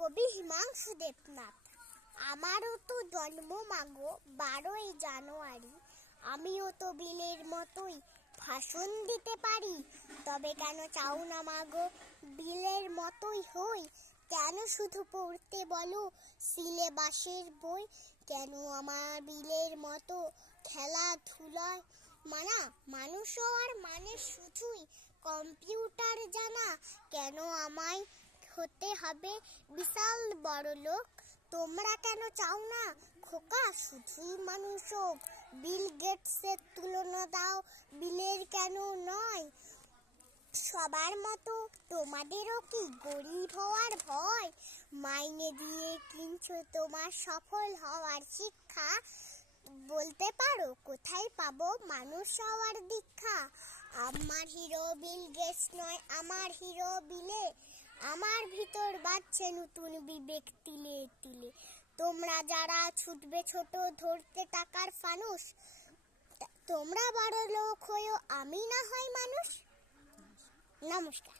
কবি হিমাংশু দেবনাথ। আমারও তো জন্ম মাগো 12ই জানুয়ারি। আমিও তো বিলের মতোই ভাষণ দিতে পারি। তবে কেন চাও না মাগো বিলের মতোই হই? কেন শুধু পড়তে বলো সিলেবাসের বই? কেন আমার বিলের মতো খেলাধুলায় মানা? মানুষ হওয়ার মানে শুধুই কম্পিউটার জানা? কেন আমায় হতে হবে বিশাল বড় লোক? তোমরা কেন চাও না খোকা শুধুই মানুষ হোক? বিল গেটসের তুলনা দাও বিলের কেন নয়? সবার মতো তোমাদেরও কি গরিব হওয়ার ভয়? মাইনে দিয়ে কিনছো তোমার সফল হওয়ার শিক্ষা। বলতে পারো কোথায় পাবো মানুষ হওয়ার দীক্ষা? আমার হিরো বিল গেটস নয়, আমার হিরো বিলে। আমার ভিতর বাজছে নতুন বিবেক তিলে তিলে। তোমরা যারা ছুটবে ছোট ধরতে টাকার ফানুস, তোমরা বড় লোক হয়েও আমি না হয় মানুষ। নমস্কার।